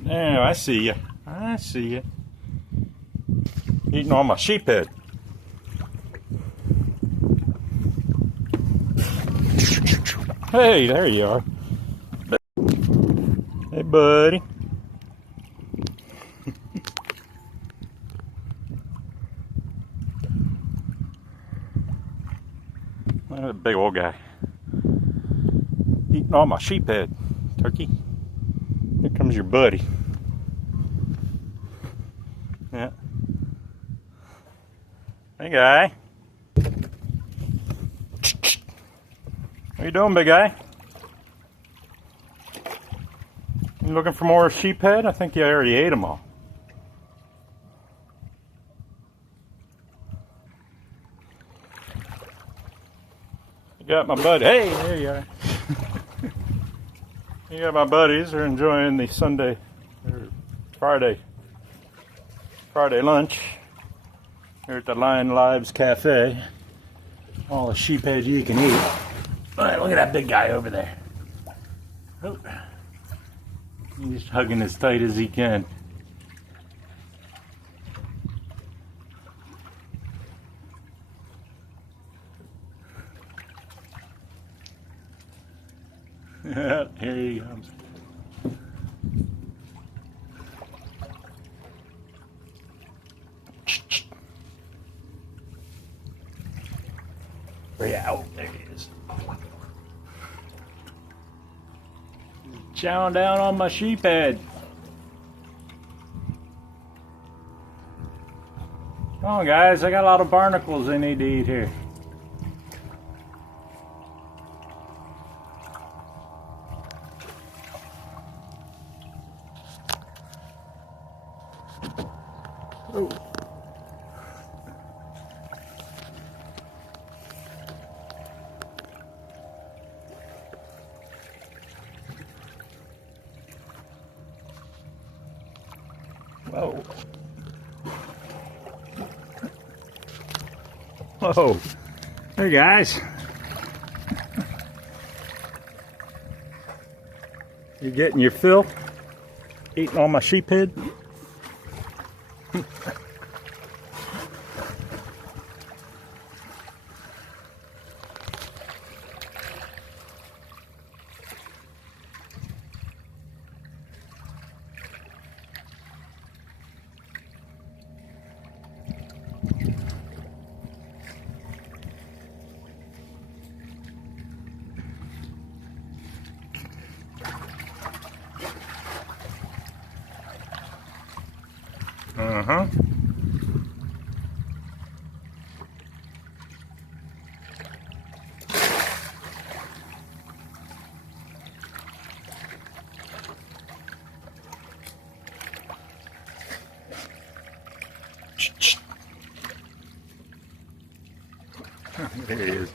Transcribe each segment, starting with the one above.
There, I see you. I see you. Eating all my sheephead. Hey, there you are. Hey, buddy. Look at that big old guy. Eating all my sheephead, turkey. Here comes your buddy. Yeah. Hey, guy. What you doing, big guy? You looking for more sheephead? I think you already ate them all. You got my buddy. Hey, there you are. You got my buddies. They're enjoying the Sunday or Friday lunch here at the Lion Lives Cafe. All the sheephead you can eat. All right, look at that big guy over there. Oh. He's hugging as tight as he can. Here he comes. Yeah, there he is. Chowing down on my sheephead. Come on, guys, I got a lot of barnacles they need to eat here. Oh. Whoa. Whoa. Hey, guys. You getting your fill? Eating all my sheephead? Uh-huh. There he is.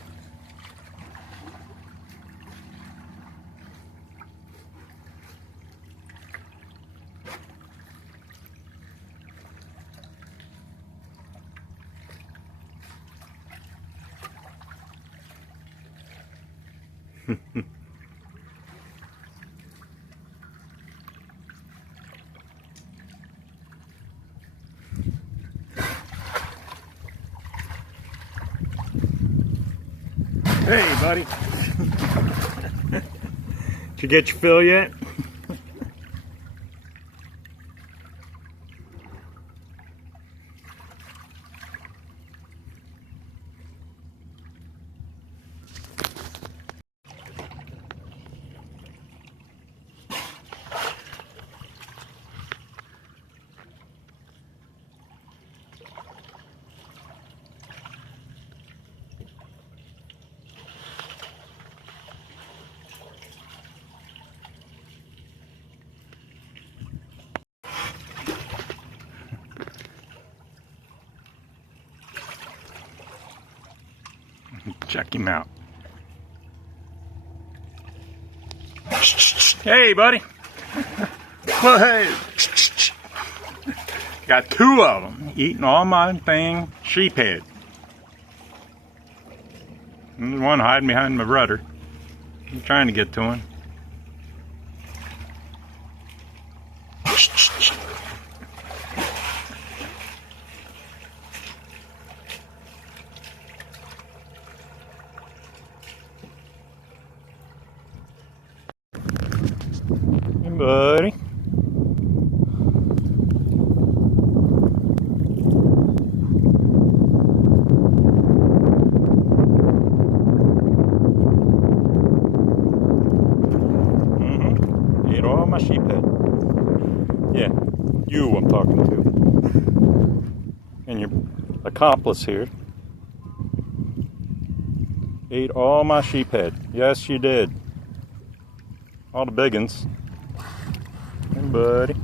Hey, buddy. Did you get your fill yet? Check him out. Hey, buddy. Well, hey. Got two of them eating all my thing sheephead. And there's one hiding behind my rudder. I'm trying to get to him. Hey, buddy. Ate all my sheephead. Yeah, you I'm talking to. And your accomplice here. Ate all my sheephead. Yes, you did. All the big ones. Hey, buddy.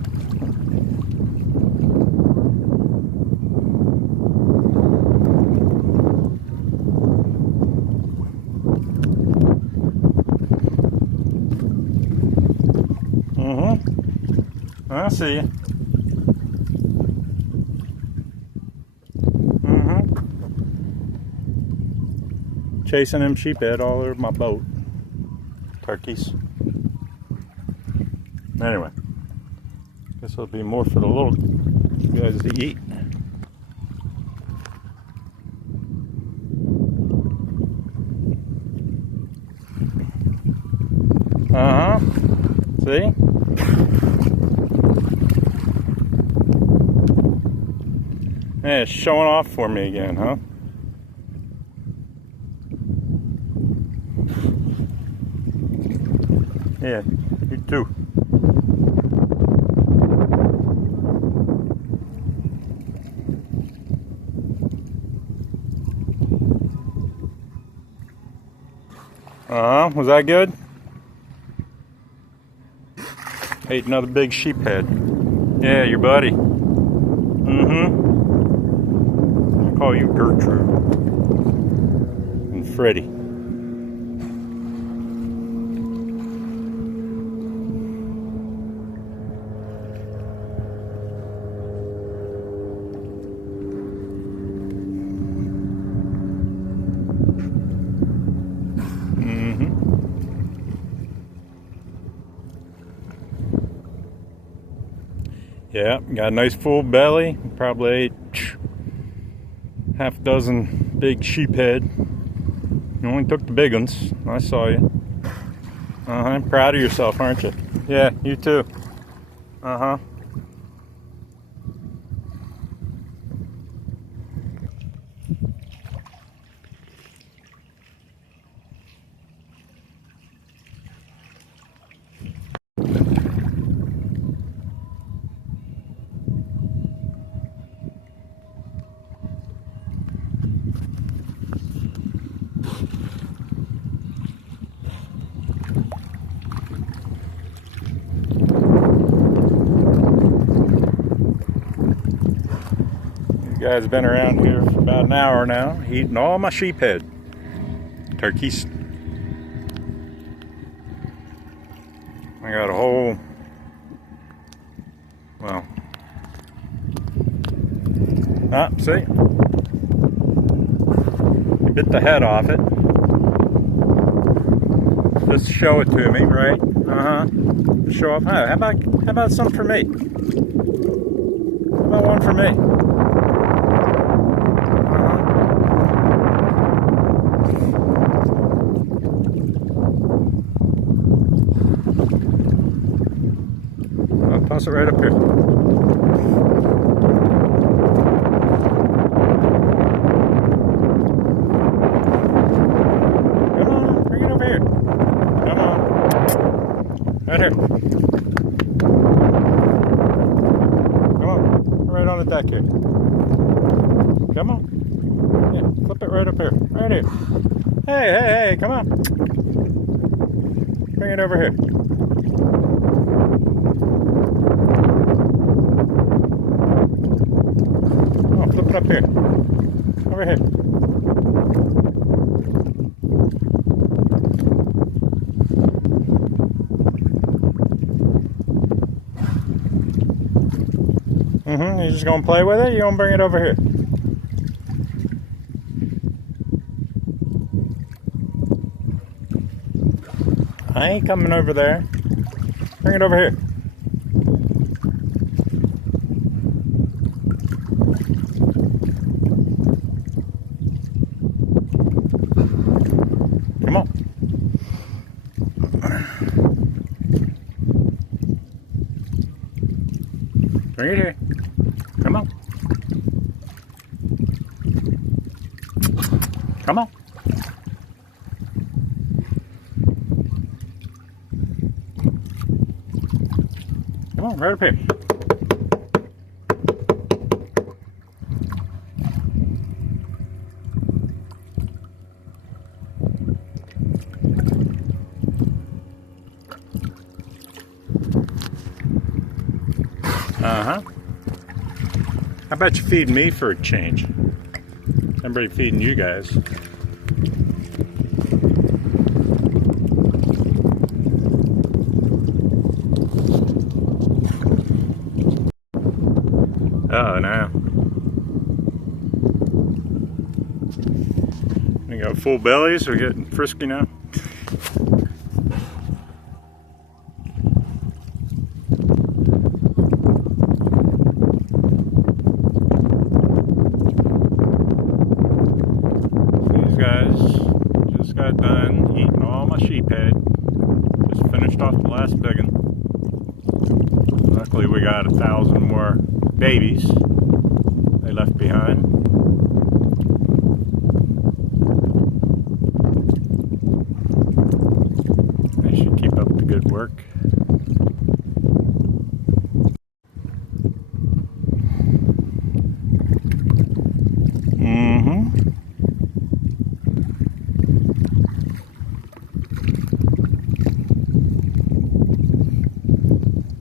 I see you. Chasing them sheephead all over my boat. Turkeys. Anyway, guess there'll be more for the little guys to eat. See? Yeah, it's showing off for me again, huh? Yeah, you too. Was that good? Ate another big sheephead. Yeah, your buddy. I'll call you Gertrude. And Freddy. Yeah, got a nice full belly. Probably ate half a dozen big sheephead. You only took the big ones. I saw you. Proud of yourself, aren't you? Yeah, you too. You guys have been around here for about an hour now, eating all my sheephead. Turkeys. I got a whole, well, see? You bit the head off it. Just show it to me, right? Show off. How about some for me? How about one for me? I'll toss it right up here. Come on, bring it over here. Come on. Right here. Come on. Right on the deck here. Come on. Yeah, flip it right up here. Right here. Hey, come on. Bring it over here. Oh, flip it up here. Over here. You just gonna play with it? You gonna bring it over here? I ain't coming over there. Bring it over here. Bring it here. Come on. Come on. Come on, right up here. Uh-huh. How about you feed me for a change? Everybody feeding you guys. Oh, no. We got full bellies. We're getting frisky now. These guys just got done eating all my sheephead. Just finished off the last big one. Luckily we got 1,000 more babies they left behind. They should keep up the good work.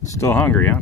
Still hungry, huh?